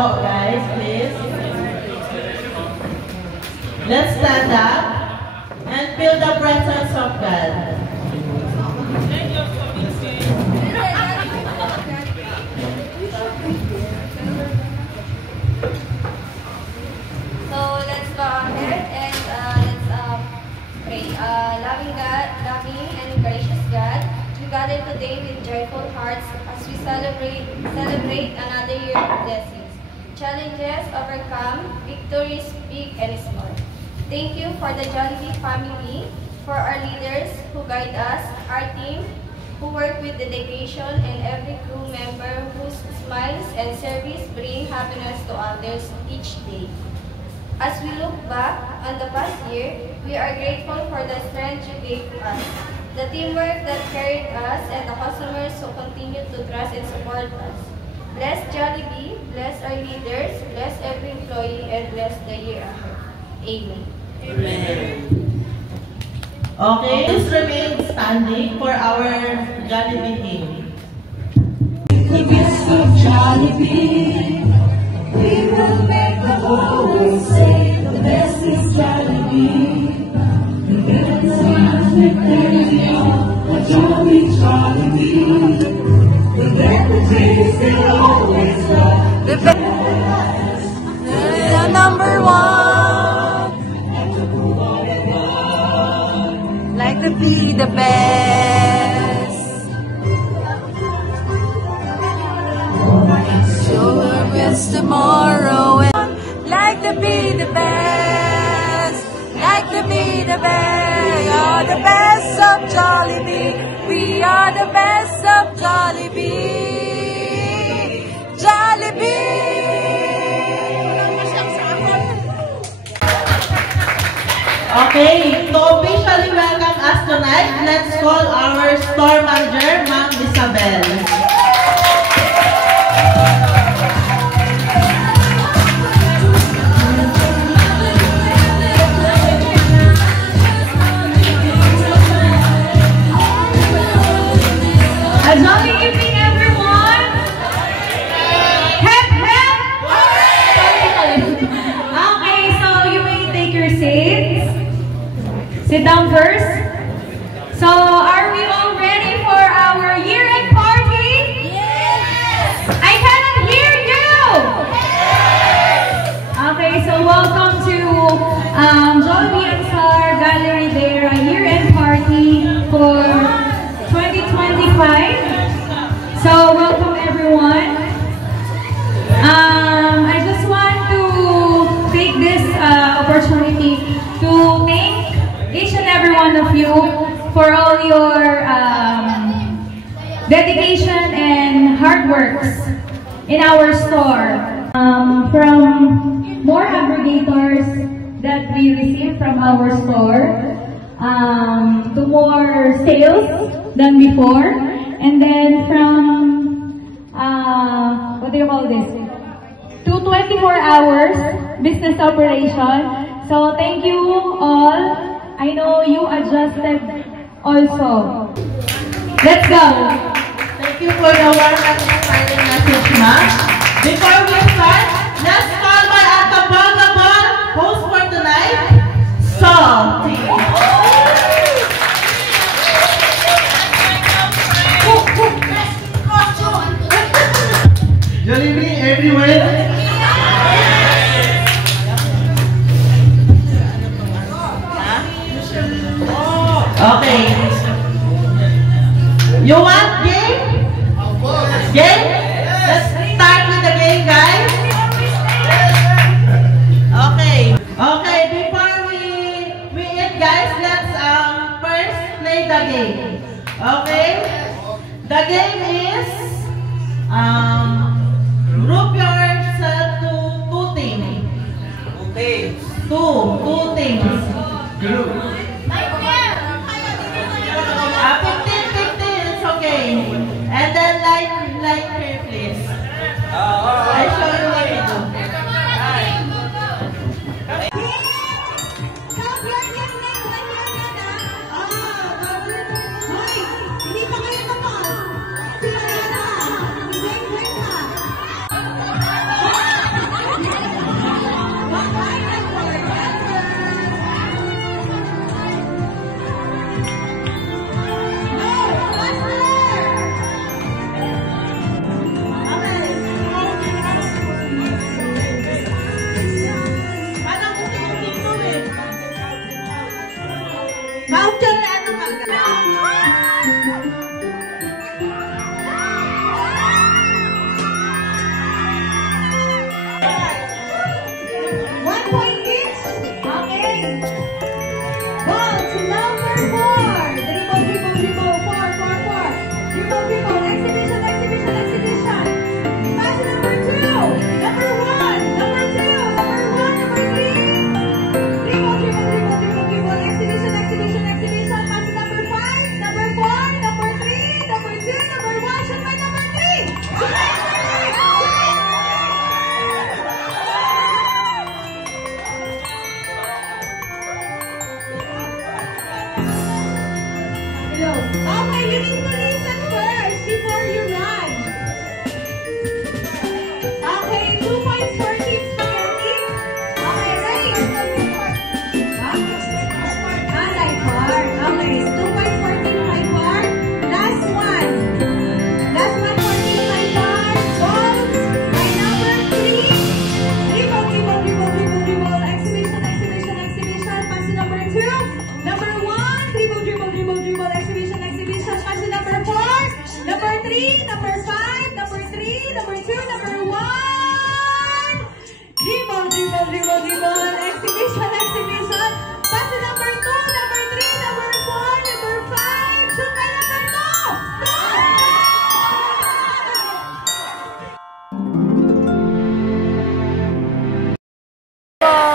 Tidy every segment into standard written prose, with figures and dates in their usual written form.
po, guys, please. Let's stand up and feel the presence of God. So let's go ahead and let's pray. Loving God, loving and gracious God, we gather today with joyful hearts as we celebrate another year of blessings, challenges overcome, victories big and small. Thank you for the Jollibee family, for our leaders who guide us, our team who work with dedication, and every crew member whose smiles and service bring happiness to others each day. As we look back on the past year, we are grateful for the strength you gave us, the teamwork that carried us, and the customers who continue to trust and support us. Bless Jollibee, bless our leaders, bless every employee, and bless the year ahead. Amen. Amen. Okay, please remain standing for our Jollibee hymn. The best of Jollibee, we will make the whole world say the best is Jollibee. The best is the Jolly Jollibee. The better taste they'll always love. The best, the number one. Like to be the best. Show our best tomorrow. Like to be the best. Like to be the best. We are the best of Jollibee. We are the best of Jollibee. Jollibee. Okay, to officially welcome us tonight, let's call our store manager, Ma'am Isabel. A jolly evening, everyone! Hep, hep! Okay, so you may take your seats. Sit down first. So, are we all ready for our year-end party? Yes! I cannot hear you! Yes! Okay, so welcome to Jollibee Ansar Gallery there, a year-end party for 2025. So, welcome everyone. I just want to take this opportunity to thank each and every one of you for all your dedication and hard works in our store. From more aggregators that we receive from our store, to more sales than before, and then from what do you call this? To 24 hours business operation. So thank you all. I know you adjusted also. Let's go. Thank you for the warm and inspiring message, ma'am. Before we start, let's call my unforgettable host for tonight, Salty. Jollibee everywhere. Okay. You want game? Game? Let's start with the game, guys. Okay. Okay, before we eat, guys, let's first play the game. Okay? The game is group yourself to two teams. Okay. Two teams. Group. 15, it's okay. And then like here, please. I show you what to do. Voucher na ano ka? 1 point each. Okay. Ball to number 4. Dribble, dribble, dribble. 4, 4, 4. Dribble, dribble. Exhibition, exhibition, exhibition. Pass to number 2. Number 1. Number 2. Number 1. Number 3. Dribble, dribble, dribble, dribble, dribble. Exhibition, exhibition, exhibition. Pass to number 5. Number 4. Number 3. Number 2. Number 1. Shoot by number 3. Okay, you need to listen first before you run. Okay, 2 points for Team Spaghetti. Okay, ready? Light okay, 2 points for Team Light. Last one. Last one for Team Light. Balls by number 3. Dribble, dribble, dribble, dribble, dribble. Exhibition, exhibition, exhibition. Pass to number 2. Number 1. Dribble, dribble, dribble, dribble. Exhibition, exhibition. Pass to number 4. Number 3. Number 5. Number 3. Number 2. Number 1. Dribble, dribble, dribble, dribble. Exhibition, exhibition. Pass to number 2. Number 3. Number 4. Number 5. Shoot by number 2.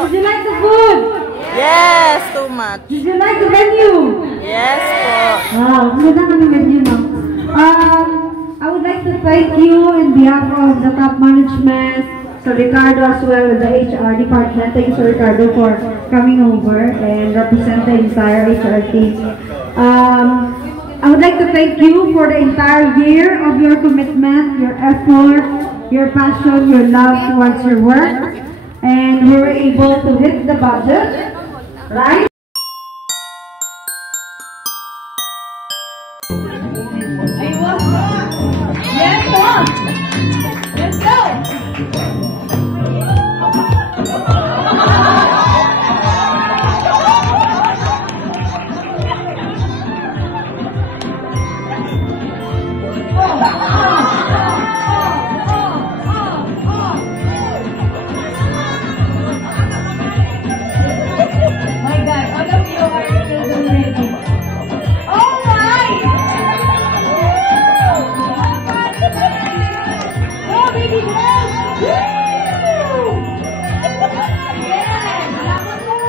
Did you like the food? Yes, too much. Did you like the venue? Yes po. Wow, maganda kami venue, no? I would like to thank you in behalf of the top management, so Ricardo as well with the HR department. Thank you, Sir Ricardo, for coming over and represent the entire HR team. I would like to thank you for the entire year of your commitment, your effort, your passion, your love towards your work. And we were able to hit the budget, right? Yes, boss. Let's go. My God, all of you are still ready. All right. Go, baby, go. Yes, laban mo.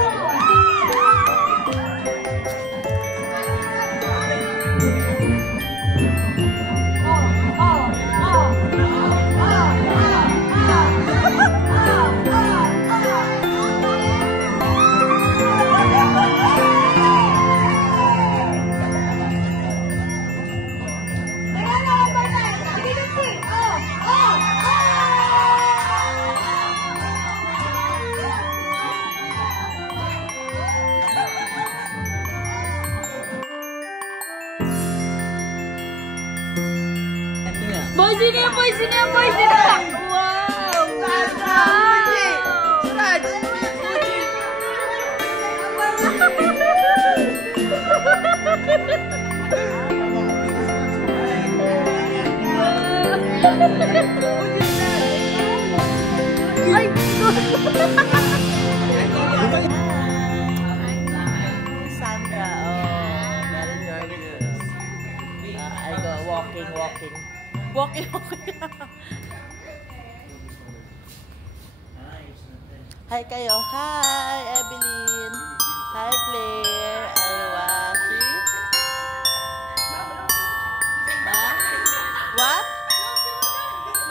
Boy, sini ya, boy, sini ya, boy, sini ya. Wow. Suraj. Ay, Sandra, oh, very gorgeous. I go walking. Walking. Hi kayo. Hi, Evelyn. Hi, Claire. Ayawasi. Huh? What?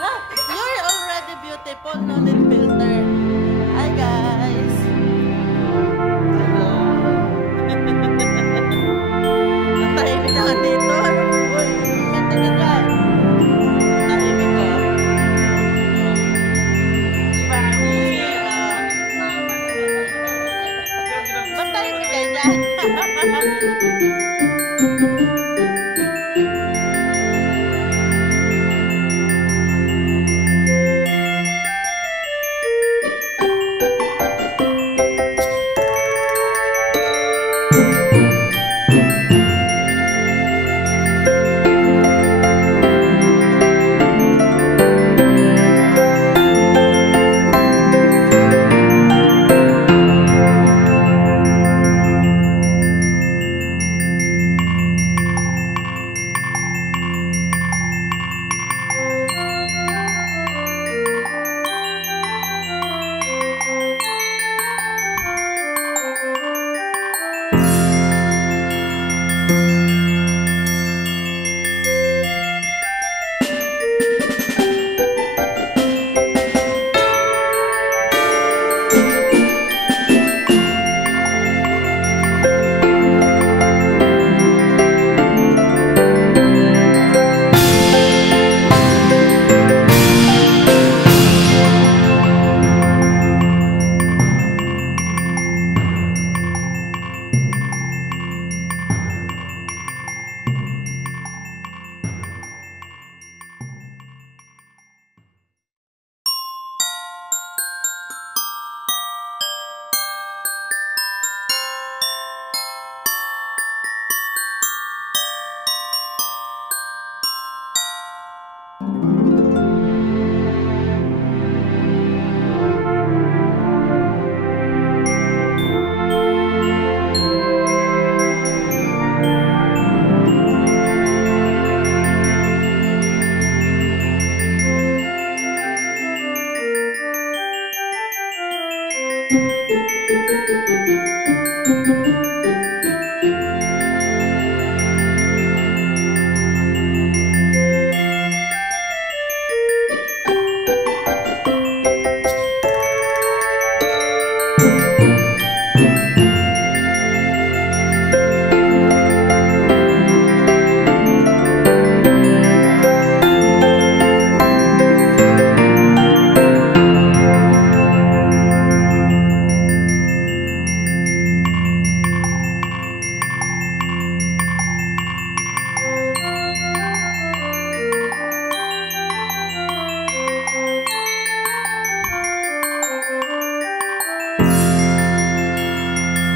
Ah, you're already beautiful. No need filter. Hi, guys. Hello. Natahimik naman dito. Uy, ito na dyan. Natahimik ko. Ba't tahimik kayo dyan?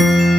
you.